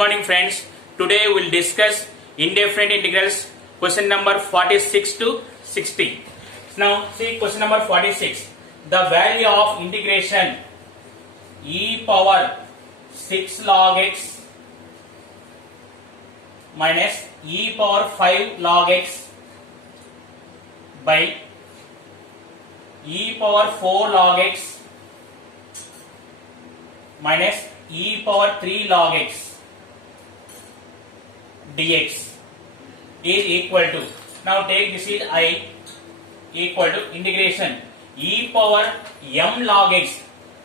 morning friends. Today we will discuss indefinite integrals question number 46 to 60. Now see question number 46. The value of integration e power 6 log x minus e power 5 log x by e power 4 log x minus e power 3 log x dx is equal to, now take this is I, equal to integration e power m log x,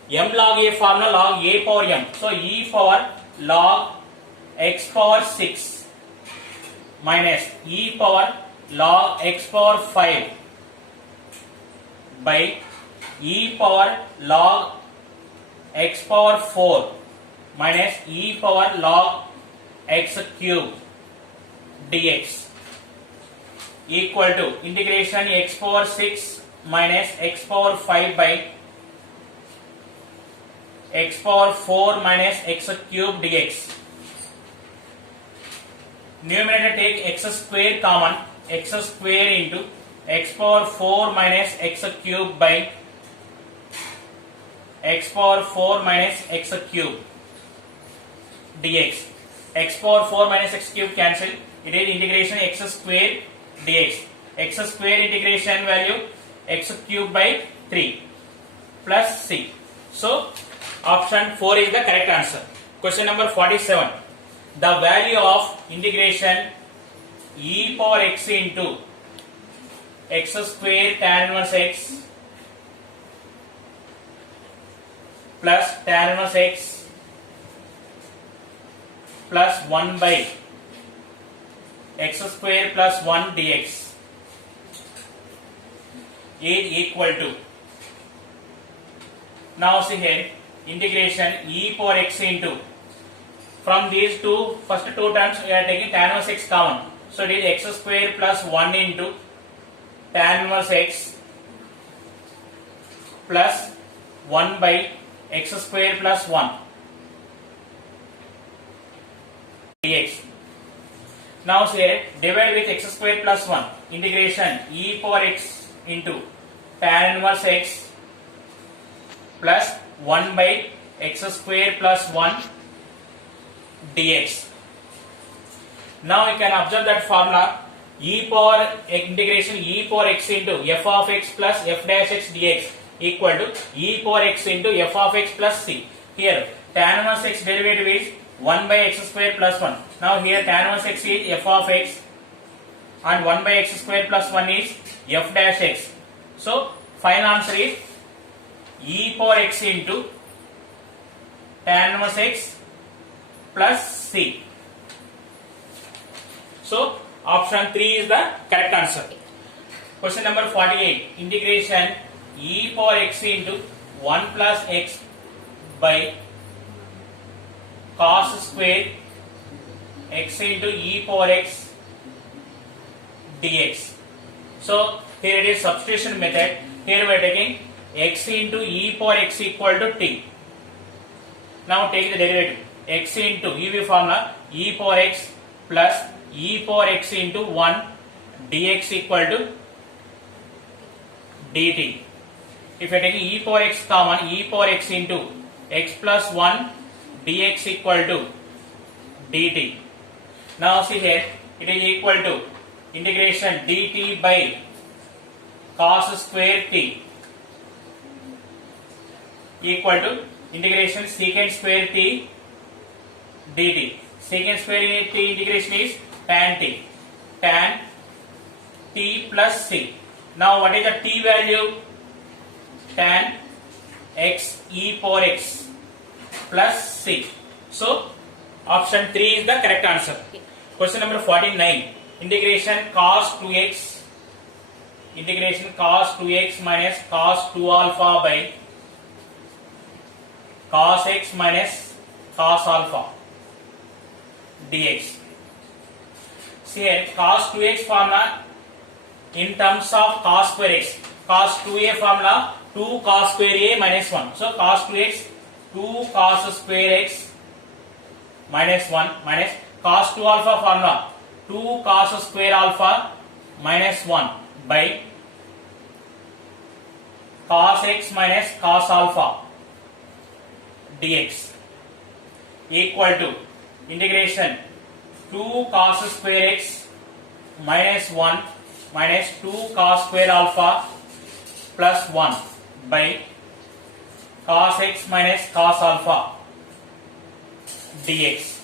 m log a formula log a power m, so e power log x power 6 minus e power log x power 5 by e power log x power 4 minus e power log x cube dx equal to integration x power 6 minus x power 5 by x power 4 minus x cube dx. Numerator take x square common, x square into x power 4 minus x cube by x power 4 minus x cube dx. X power 4 minus x cube cancel, it is integration x square dx. X square integration value x cube by 3 plus c. So option 4 is the correct answer. Question number 47. The value of integration e power x into x square tan inverse x plus tan inverse x plus 1 by x square plus 1 dx is equal to, now see here, integration e power x into, from these two first two terms we are taking tan inverse x common, so it is x square plus 1 into tan inverse x plus 1 by x square plus 1 dx. Now say divide with x square plus 1, integration e power x into tan inverse x plus 1 by x square plus 1 dx. Now you can observe that formula e power integration e power x into f of x plus f dash x dx equal to e power x into f of x plus c. Here tan inverse x derivative is 1 by x square plus 1. Now here tan inverse x is f of x and 1 by x square plus 1 is f dash x. So final answer is e power x into tan inverse x plus c. So option 3 is the correct answer. Question number 48. Integration e power x into 1 plus x by cos square x into e power x dx. So here it is substitution method. Here we are taking x into e power x equal to t. Now take the derivative x into EV formula e power x plus e power x into 1 dx equal to dt. If you are taking e power x common, e power x into x plus 1 dx equal to dt. Now see here, it is equal to integration dt by cos square t equal to integration secant square t dt. Secant square t integration is tan t. Tan t plus c. Now what is the t value? Tan x e power x plus c. So option 3 is the correct answer. Question number 49. Integration cos 2x, integration cos 2x minus cos 2 alpha by cos x minus cos alpha dx. See here cos 2x formula in terms of cos square x, cos 2a formula 2 cos square a minus 1. So cos 2x 2 cos square x minus 1 minus cos 2 alpha formula 2 cos square alpha minus 1 by cos x minus cos alpha dx equal to integration 2 cos square x minus 1 minus 2 cos square alpha plus 1 by cos x minus cos alpha dx.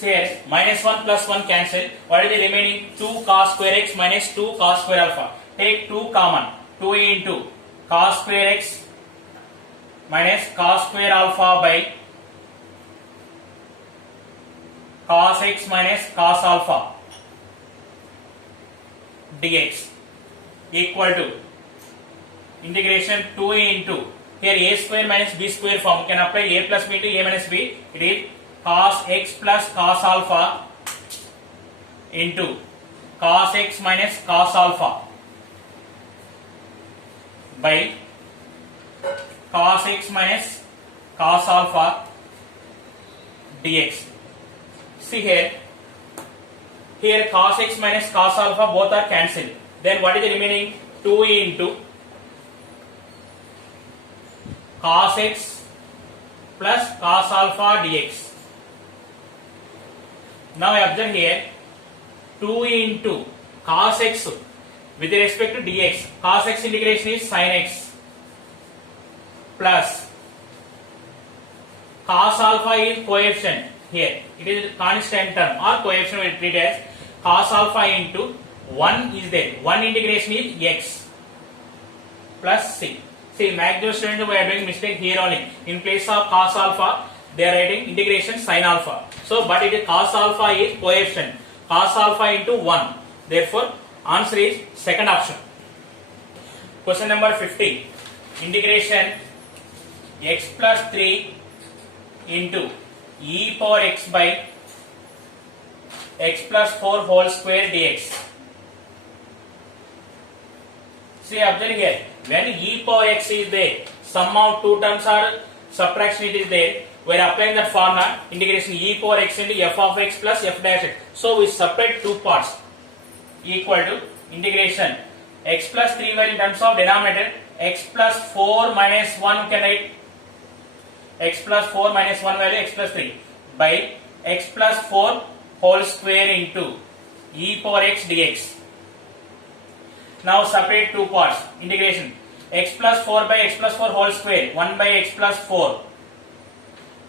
Here minus 1 plus 1 cancel. What is the remaining? 2 cos square x minus 2 cos square alpha. Take 2 common. 2 into cos square x minus cos square alpha by cos x minus cos alpha dx equal to integration 2 into here a square minus b square form. You can apply a plus b into a minus b. It is cos x plus cos alpha into cos x minus cos alpha by cos x minus cos alpha dx. See here cos x minus cos alpha both are cancelled. Then what is the remaining? 2 into cos x plus cos alpha dx. Now observe here 2 into cos x with respect to dx. Cos x integration is sin x plus cos alpha is coefficient. Here it is constant term or coefficient we treat as cos alpha into 1 is there. 1 integration is x plus c. See, maximum students we are doing mistake here only. In place of cos alpha, they are writing integration sin alpha. So, but it is cos alpha is coefficient. Cos alpha into 1. Therefore, answer is second option. Question number 50. Integration x plus 3 into e power x by x plus 4 whole square dx. See, observe here. When e power x is there, sum of two terms are subtraction it is there. We are applying that formula integration e power x into f of x plus f dash x. So we separate two parts equal to integration x plus 3 value in terms of denominator x plus 4 minus 1 can write x plus 4 minus 1 value x plus 3 by x plus 4 whole square into e power x dx. Now separate two parts integration x plus 4 by x plus 4 whole square 1 by x plus 4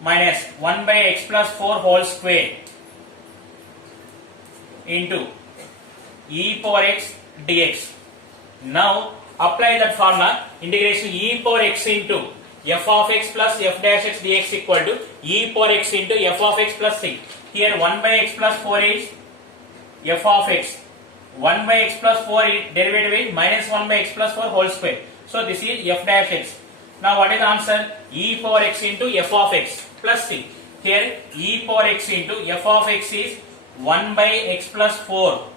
minus 1 by x plus 4 whole square into e power x dx. Now apply that formula integration e power x into f of x plus f dash x dx equal to e power x into f of x plus c. Here 1 by x plus 4 is f of x. 1 by x plus 4 is derivative is minus 1 by x plus 4 whole square. So this is f dash x. Now what is the answer? E power x into f of x plus c. Here e power x into f of x is 1 by x plus 4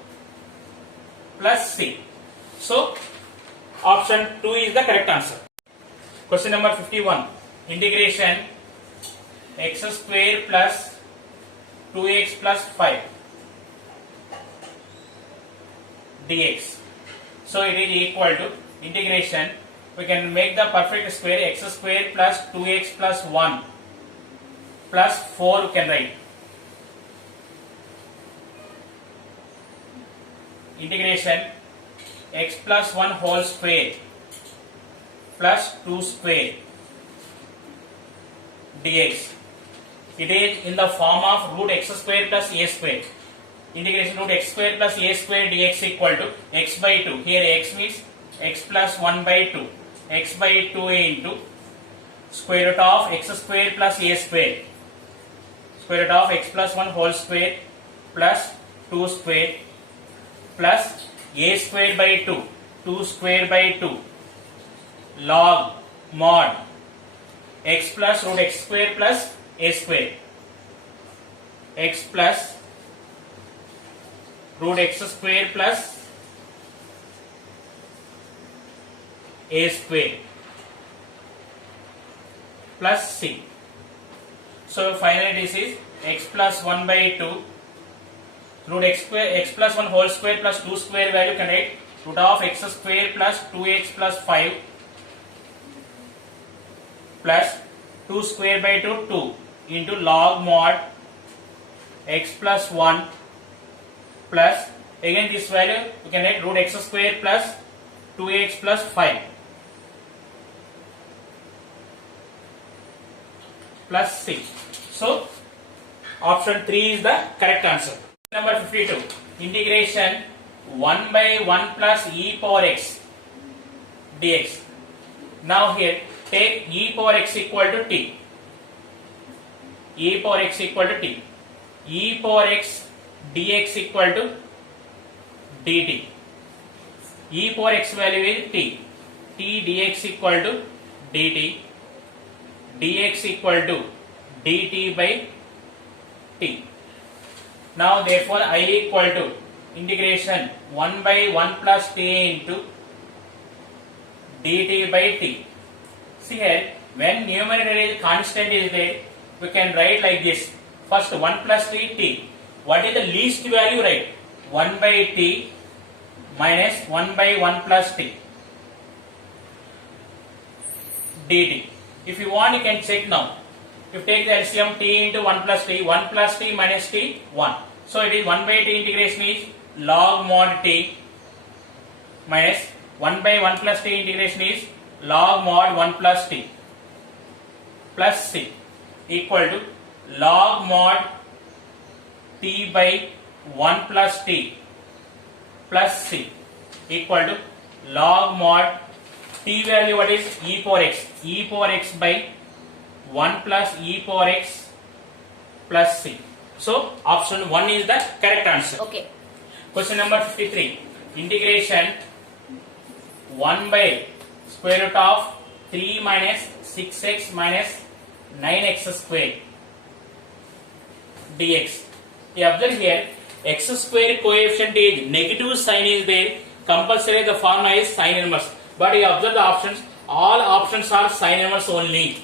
plus c. So option 2 is the correct answer. Question number 51. Integration x square plus 2x plus 5 dx. So it is equal to integration. We can make the perfect square x square plus 2x plus 1 plus 4 we can write. Integration x plus 1 whole square plus 2 square dx. It is in the form of root x square plus a square. Integration root x square plus a square dx equal to x by 2. Here x means x plus 1 by 2. X by 2 into square root of x square plus a square. Square root of x plus 1 whole square plus 2 square plus a square by 2. 2 square by 2 log mod x plus root x square plus a square. X plus root x square plus a square plus c. So finally this is x plus 1 by 2 root x square, x plus 1 whole square plus 2 square value can write root of x square plus 2x plus 5 plus 2 square by 2 2 into log mod x plus 1 plus again this value you can write root x square plus 2x plus 5 plus 6. So option 3 is the correct answer. Number 52, integration 1 by 1 plus e power x dx. Now here take e power x equal to t. E power x equal to t. E power x dx equal to dt. E power x value is t. T dx equal to dt. Dx equal to dt by t. Now therefore I equal to integration 1 by 1 plus t into dt by t. See here, when numerator is constant is there, we can write like this. First 1 plus t. What is the least value, right? 1 by t minus 1 by 1 plus t dt. If you want, you can check now. If you take the LCM t into 1 plus t minus t 1. So it is 1 by t integration is log mod t minus 1 by 1 plus t integration is log mod 1 plus t plus c equal to log mod t by 1 plus t plus c equal to log mod t value what is e power x by 1 plus e power x plus c. So option 1 is the correct answer. Okay. Question number 53. Integration 1 by square root of 3 minus 6x minus 9x square dx. You observe here x square coefficient is negative sign is there. Compulsory the formula is sin inverse. But you observe the options. All options are sin inverse only.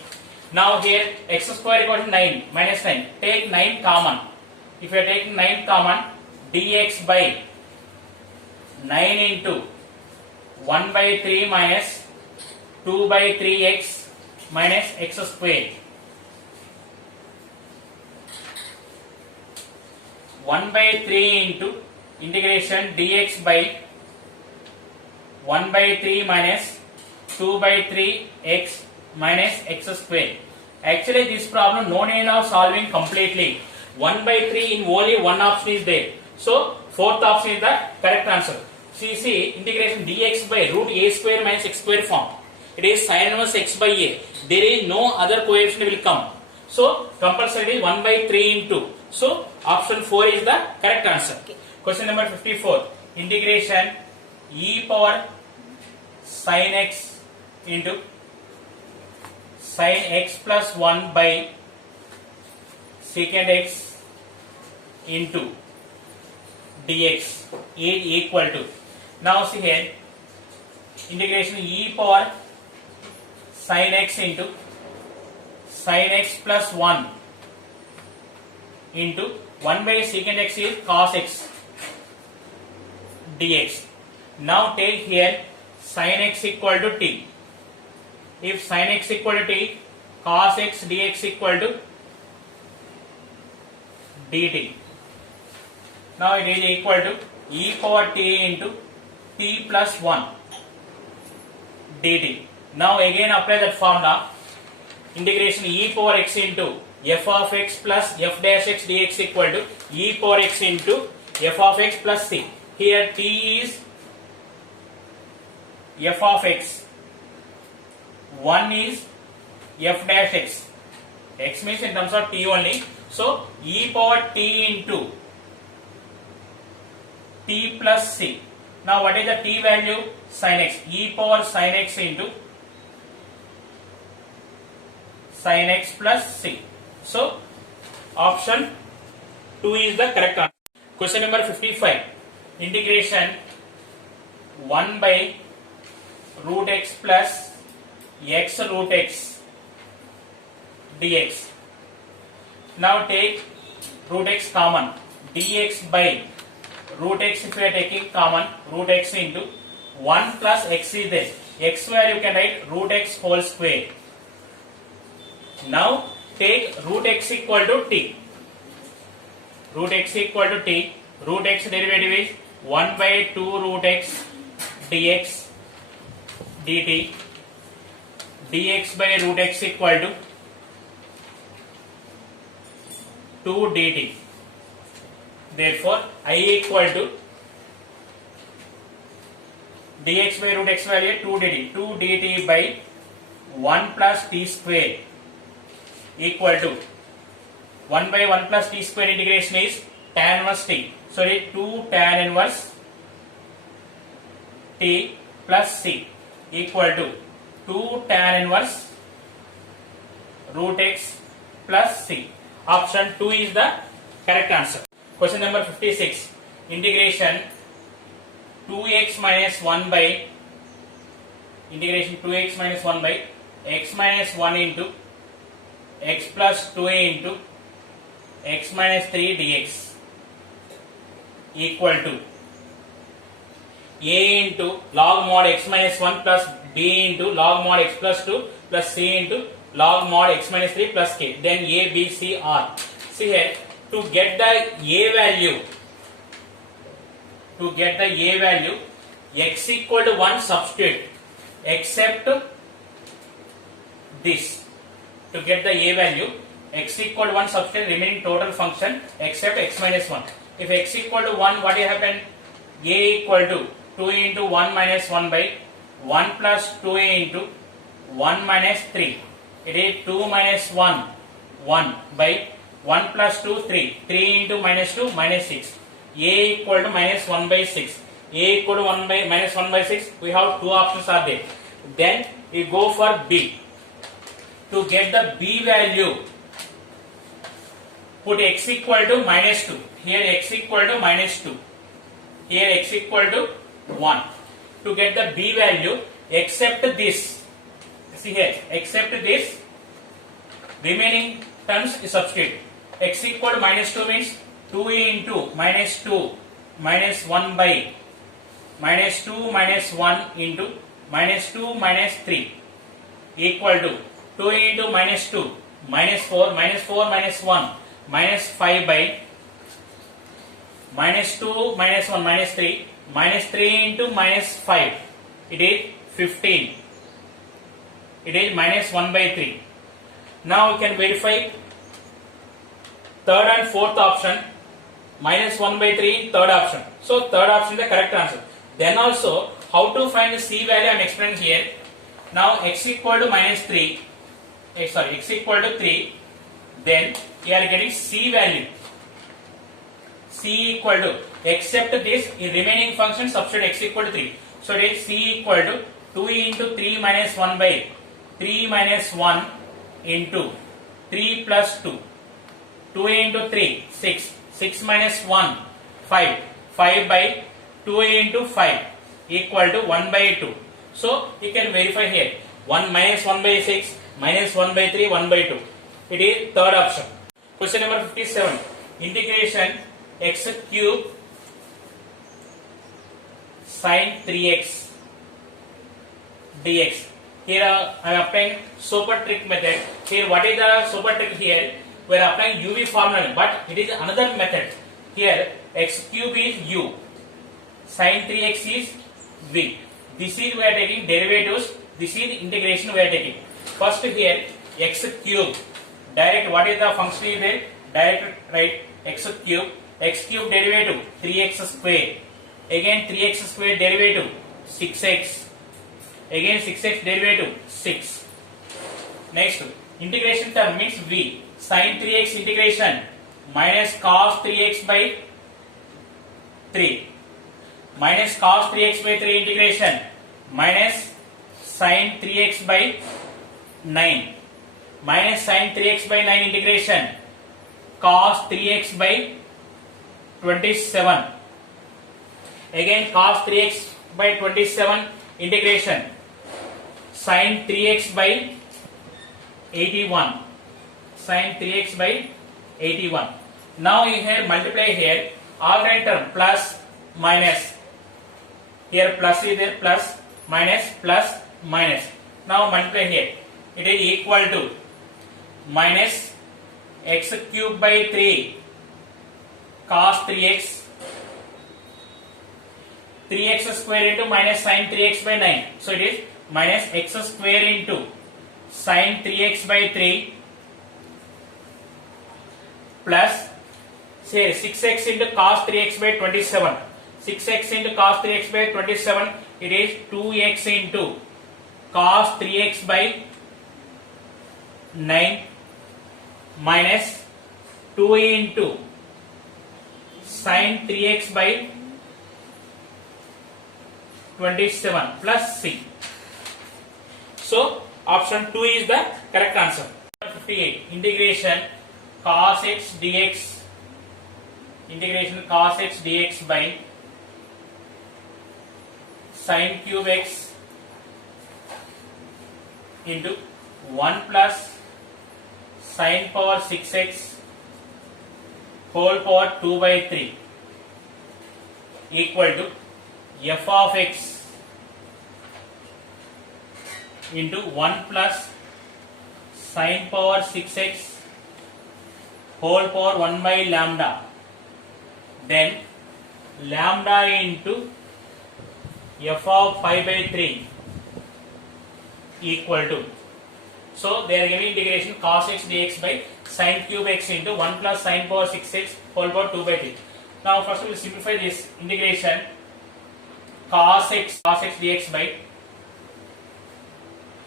Now here x square equal to 9 minus 9. Take 9 common. If you are taking 9 common, dx by 9 into 1 by 3 minus 2 by 3x minus x square. 1 by 3 into integration dx by 1 by 3 minus 2 by 3 x minus x square. Actually this problem no need of solving completely. 1 by 3 in only one option is there. So fourth option is the correct answer. See integration dx by root a square minus x square form. It is sin inverse x by a. There is no other coefficient will come. So compulsory 1 by 3 into. So option 4 is the correct answer. Okay. Question number 54. Integration e power sin x into sin x plus 1 by secant x into dx is equal to. Now see here integration e power sin x into sin x plus 1 into 1 by secant x is cos x dx. Now take here sin x equal to t. If sin x equal to t, cos x dx equal to dt. Now it is equal to e power t into t plus 1 dt. Now again apply that formula. Integration e power x into f of x plus f dash x dx equal to e power x into f of x plus c. Here t is f of x, 1 is f dash x. X means in terms of t only. So e power t into t plus c. Now what is the t value? Sin x. E power sin x into sin x plus c. So option 2 is the correct answer. Question number 55. Integration 1 by root x plus x root x dx. Now take root x common. Dx by root x, if we are taking common, root x into 1 plus x is there. X value you can write root x whole square. Now take root x equal to t. Root x equal to t. Root x derivative is 1 by 2 root x dx dt. Dx by root x equal to 2 dt. Therefore, I equal to dx by root x value 2 dt. 2 dt by 1 plus t square equal to 1 by 1 plus t square integration is tan inverse t. Sorry, 2 tan inverse t plus c equal to 2 tan inverse root x plus c. Option 2 is the correct answer. Question number 56. Integration 2x minus 1 by x minus 1 into x plus 2a into x minus 3 dx equal to a into log mod x minus 1 plus b into log mod x plus 2 plus c into log mod x minus 3 plus k. Then a, b, c, r. See here, to get the a value, x equal to 1 substitute except this. To get the a value, x equal to 1 substitute remaining total function except x minus 1. If x equal to 1, what will happen? A equal to 2 into 1 minus 1 by 1 plus 2a into 1 minus 3. It is 2 minus 1, 1 by 1 plus 2, 3. 3 into minus 2, minus 6. A equal to minus 1 by 6. A equal to minus 1 by 6. We have two options are there. Then we go for B. To get the B value, put x equal to minus 2. Here x equal to minus 2. Here x equal to 1. To get the B value, except this. See here, except this, remaining terms is substitute. X equal to minus 2 means 2a into minus 2 minus 1 by minus 2 minus 1 into minus 2 minus 3 equal to 2 into minus 2 minus 4 minus 1 minus 5 by minus 2 minus 1 minus 3 minus 3 into minus 5. It is 15. It is minus 1 by 3. Now we can verify third and fourth option. Minus 1 by 3 in third option. So third option is the correct answer. Then also, how to find the c value I am explaining here. Now x equal to minus 3. X equal to 3. Then we are getting c value. C equal to, except this in remaining function substitute x equal to 3. So it is c equal to 2 into 3 minus 1 by 3 minus 1 into 3 plus 2. 2 into 3, 6. 6 minus 1, 5. 5 by 2a into 5 equal to 1 by 2. So you can verify here. 1 minus 1 by 6 minus 1 by 3, 1 by 2. It is third option. Question number 57. Integration x cube sin 3x dx. Here I am applying super trick method. Here what is the super trick here? We are applying UV formula, but it is another method. Here x cube is u, sin 3x is v. This is we are taking derivatives. This is integration we are taking. First here x cube. Direct what is the function is there? Direct write x cube. X cube derivative 3x square. Again 3x square derivative 6x. Again 6x derivative 6. Next integration term means v. Sin 3x integration minus cos 3x by 3 minus cos 3x by 3 integration minus sin 3x by 9 minus sin 3x by 9 integration cos 3x by 27. Again cos 3x by 27 integration sin 3x by 81. Sin 3x by 81. Now you here multiply here alternate term plus minus. Here plus is there, plus minus. Now multiply here. It is equal to minus x cube by 3 cos 3x, 3x square into minus sin 3x by 9. So it is minus x square into sin 3x by 3 plus say 6x into cos 3x by 27. 6x into cos 3x by 27, it is 2x into cos 3x by 9 minus 2 into sin 3x by 27 plus c. So option 2 is the correct answer. 58. Integration cos x dx. Integration cos x dx by sin cube x into 1 plus sin power 6x whole power 2 by 3 equal to f of x into 1 plus sin power 6x whole power 1 by lambda, then lambda into f of 5 by 3 equal to, so they are giving integration cos x dx by sin cube x into 1 plus sin power 6x whole power 2 by 3. Now first we will simplify this integration cos x dx by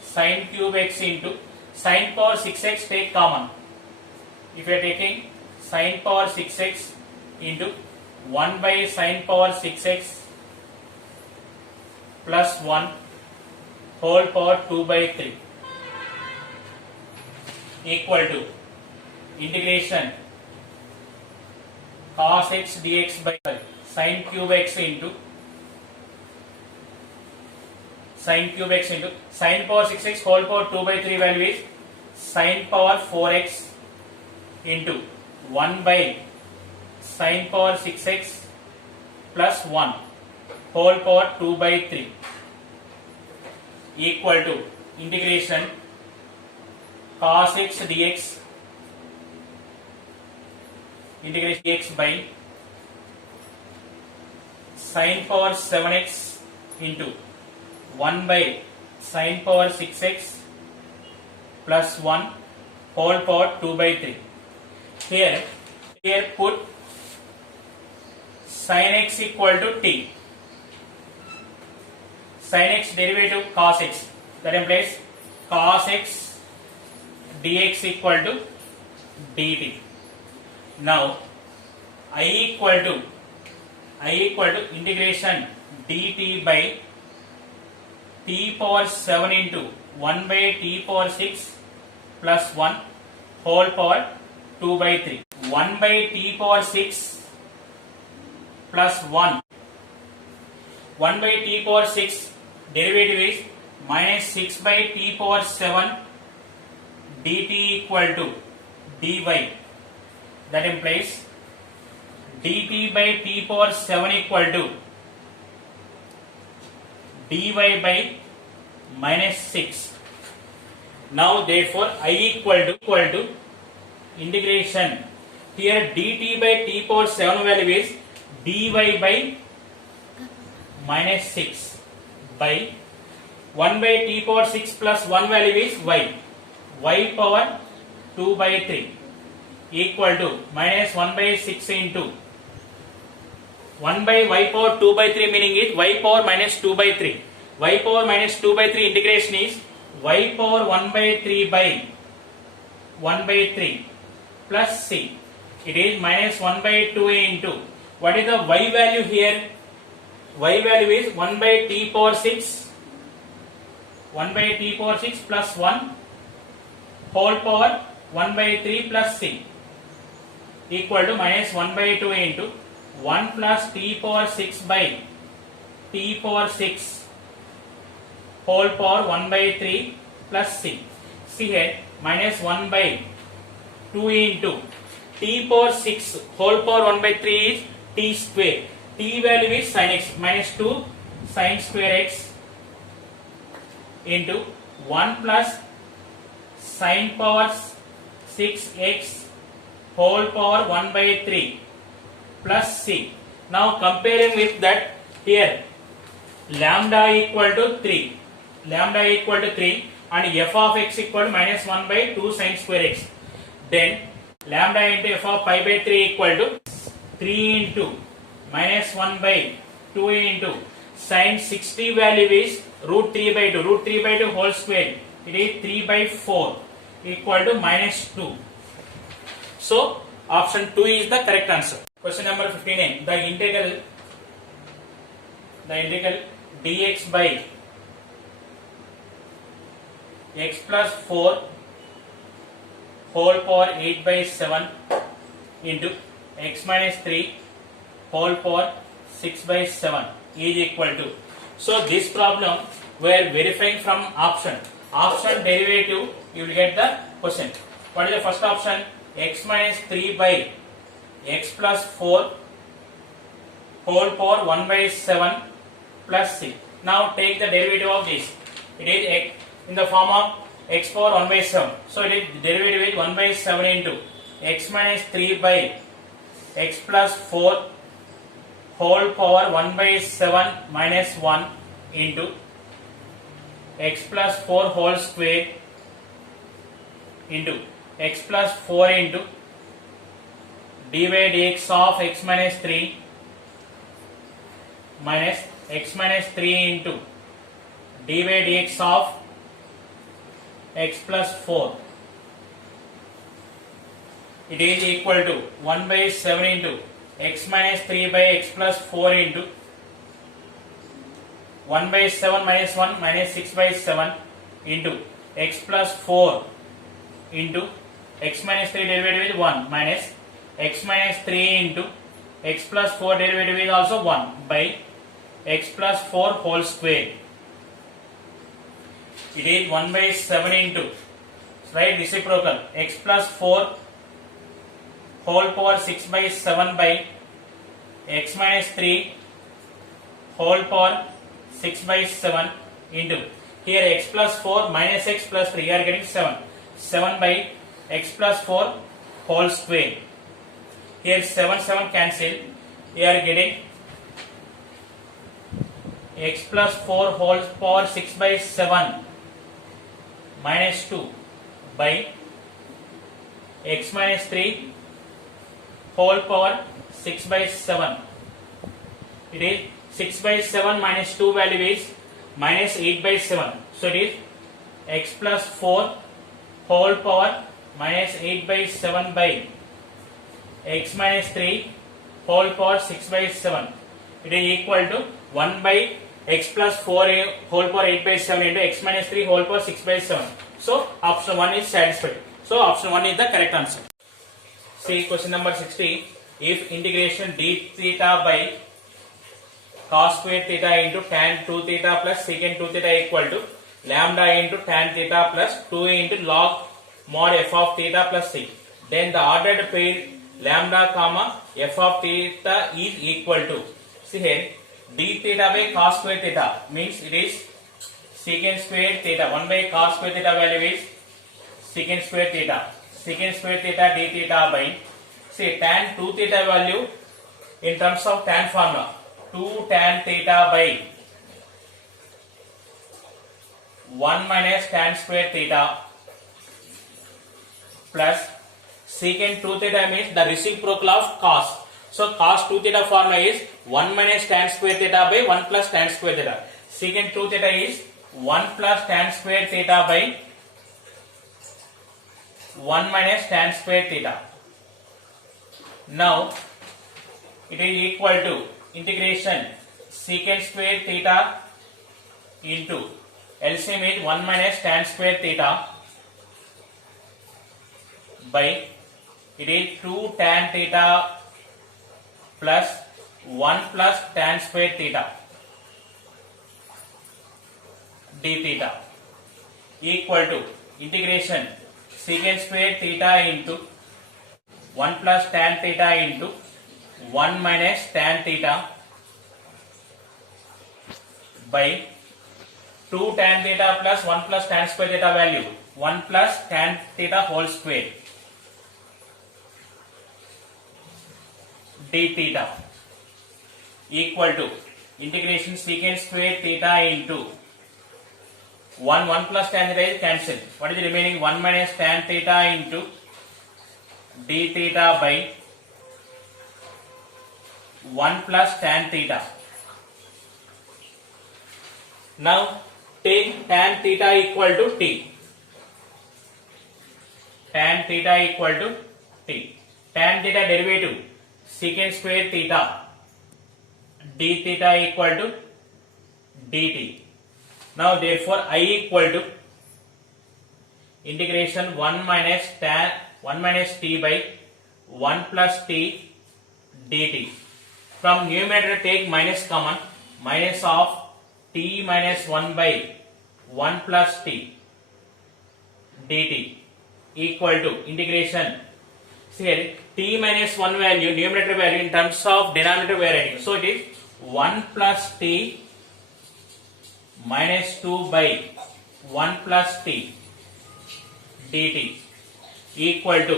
sin cube x into sin power 6x, take common. If you are taking sin power 6x into 1 by sin power 6x plus 1 whole power 2 by 3 equal to integration cos x dx by sin cube x into sin power 6x whole power 2 by 3 value is sin power 4x into 1 by sin power 6x plus 1 whole power 2 by 3 equal to integration cos x dx by sin power 7x into 1 by sin power 6x plus 1 whole power 2 by 3. Here put sin x equal to t. Sin x derivative cos x, that implies cos x dx equal to dt. Now I equal to integration dt by t power 7 into 1 by t power 6 plus 1 whole power 2 by 3. 1 by t power 6 plus 1 by t power 6 derivative is minus 6 by t power 7 dt equal to dy. That implies dt by t power 7 equal to dy by minus 6. Now therefore I equal to integration, here dt by t power 7 value is dy by minus 6 by 1 by t power 6 plus 1 value is y power 2 by 3 equal to minus 1 by 6 into 1 by y power 2 by 3, meaning is y power minus 2 by 3. Y power minus 2 by 3 integration is y power 1 by 3 by 1 by 3 plus c. It is minus 1 by 2 into, what is the y value here? Y value is 1 by t power 6, 1 by t power 6 plus 1 whole power 1 by 3 plus c equal to minus 1 by 2 into 1 plus t power 6 by t power 6 whole power 1 by 3 plus c. See here minus 1 by 2 into t power 6 whole power 1 by 3 is t square. T value is sin x minus 2 sin square x into 1 plus sin power 6x whole power 1 by 3 plus c. Now comparing with that, here lambda equal to 3, and f of x equal to minus 1 by 2 sin square x. Then lambda into f of pi by 3 equal to 3 into minus 1 by 2 into sin 60 value is root 3 by 2. Root 3 by 2 whole square, it is 3 by 4 equal to minus 2. So option 2 is the correct answer. Question number 59. The integral dx by x plus 4 whole power 8 by 7 into x minus 3 whole power 6 by 7 is equal to. So this problem we are verifying from option derivative. You will get the question. What is the first option? X minus 3 by x plus 4 whole power 1 by 7 plus c. Now take the derivative of this. It is x in the form of x power 1 by 7. So it is derivative is 1 by 7 into x minus 3 by x plus 4 whole power 1 by 7 minus 1 into x plus 4 whole square into x plus 4 into dy dx of x minus 3 minus x minus 3 into dy dx of x plus 4. It is equal to 1 by 7 into x minus 3 by x plus 4 into 1 by 7 minus 1 minus 6 by 7 into x plus 4 into x minus 3 derivative is 1 minus x minus 3 into x plus 4 derivative is also 1 by x plus 4 whole square. It is 1 by 7 into, right, reciprocal, x plus 4 whole power 6 by 7 by x minus 3 whole power 6 by 7 into, here x plus 4 minus x plus 3, you are getting 7 by x plus 4 whole square. Here 7 cancel, you are getting x plus 4 whole power 6 by 7 minus 2 by x minus 3 whole power 6 by 7. It is 6 by 7 minus 2 value is minus 8 by 7. So it is x plus 4 whole power minus 8 by 7 by x minus 3 whole power 6 by 7. It is equal to 1 by x plus 4 whole power 8 by 7 into x minus 3 whole power 6 by 7. So option 1 is satisfied. So option 1 is the correct answer. See question number 60. If integration d theta by cos square theta into tan 2 theta plus secant 2 theta equal to lambda into tan theta plus 2 into log mod f of theta plus c, then the ordered pair lambda comma f of theta is equal to, see here, d theta by cos square theta means it is secant square theta, 1 by cos square theta value is secant square theta d theta by, see, tan 2 theta value in terms of tan formula, 2 tan theta by 1 minus tan square theta plus secant 2 theta means the reciprocal of cos. So cos 2 theta formula is 1 minus tan square theta by 1 plus tan square theta. Secant 2 theta is 1 plus tan square theta by 1 minus tan square theta. Now it is equal to integration secant square theta into LCM is 1 minus tan square theta by, it is 2 tan theta plus 1 plus tan square theta d theta equal to integration secant square theta into 1 plus tan theta into 1 minus tan theta by 2 tan theta plus 1 plus tan square theta value 1 plus tan theta whole square d theta equal to integration secant square theta into 1 plus tan theta is cancelled. What is the remaining? 1 minus tan theta into d theta by 1 plus tan theta. Now take tan theta equal to t. Tan theta equal to t. Tan theta derivative secant square theta d theta equal to dt. Now therefore I equal to integration 1 minus t by 1 plus t dt. From numerator take minus common, minus of t minus 1 by 1 plus t dt equal to integration. See here, t minus 1 value, numerator value in terms of denominator we are writing. So it is 1 plus t minus 2 by 1 plus t dt equal to,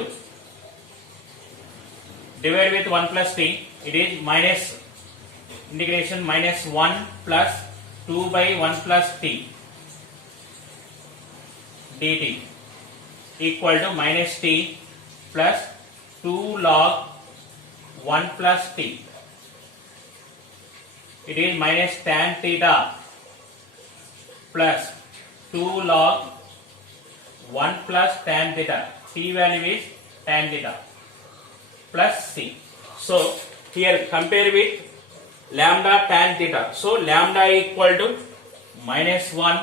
divide with 1 plus t, it is minus integration minus 1 plus 2 by 1 plus t dt equal to minus t plus 2 log 1 plus t. It is minus tan theta plus 2 log 1 plus tan theta. T value is tan theta plus c. So here compare with lambda tan theta. So lambda equal to minus 1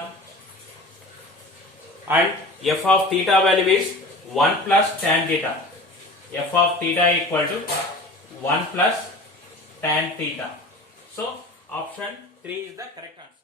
and f of theta value is 1 plus tan theta. F of theta equal to 1 plus tan theta. So option 3 is the correct answer.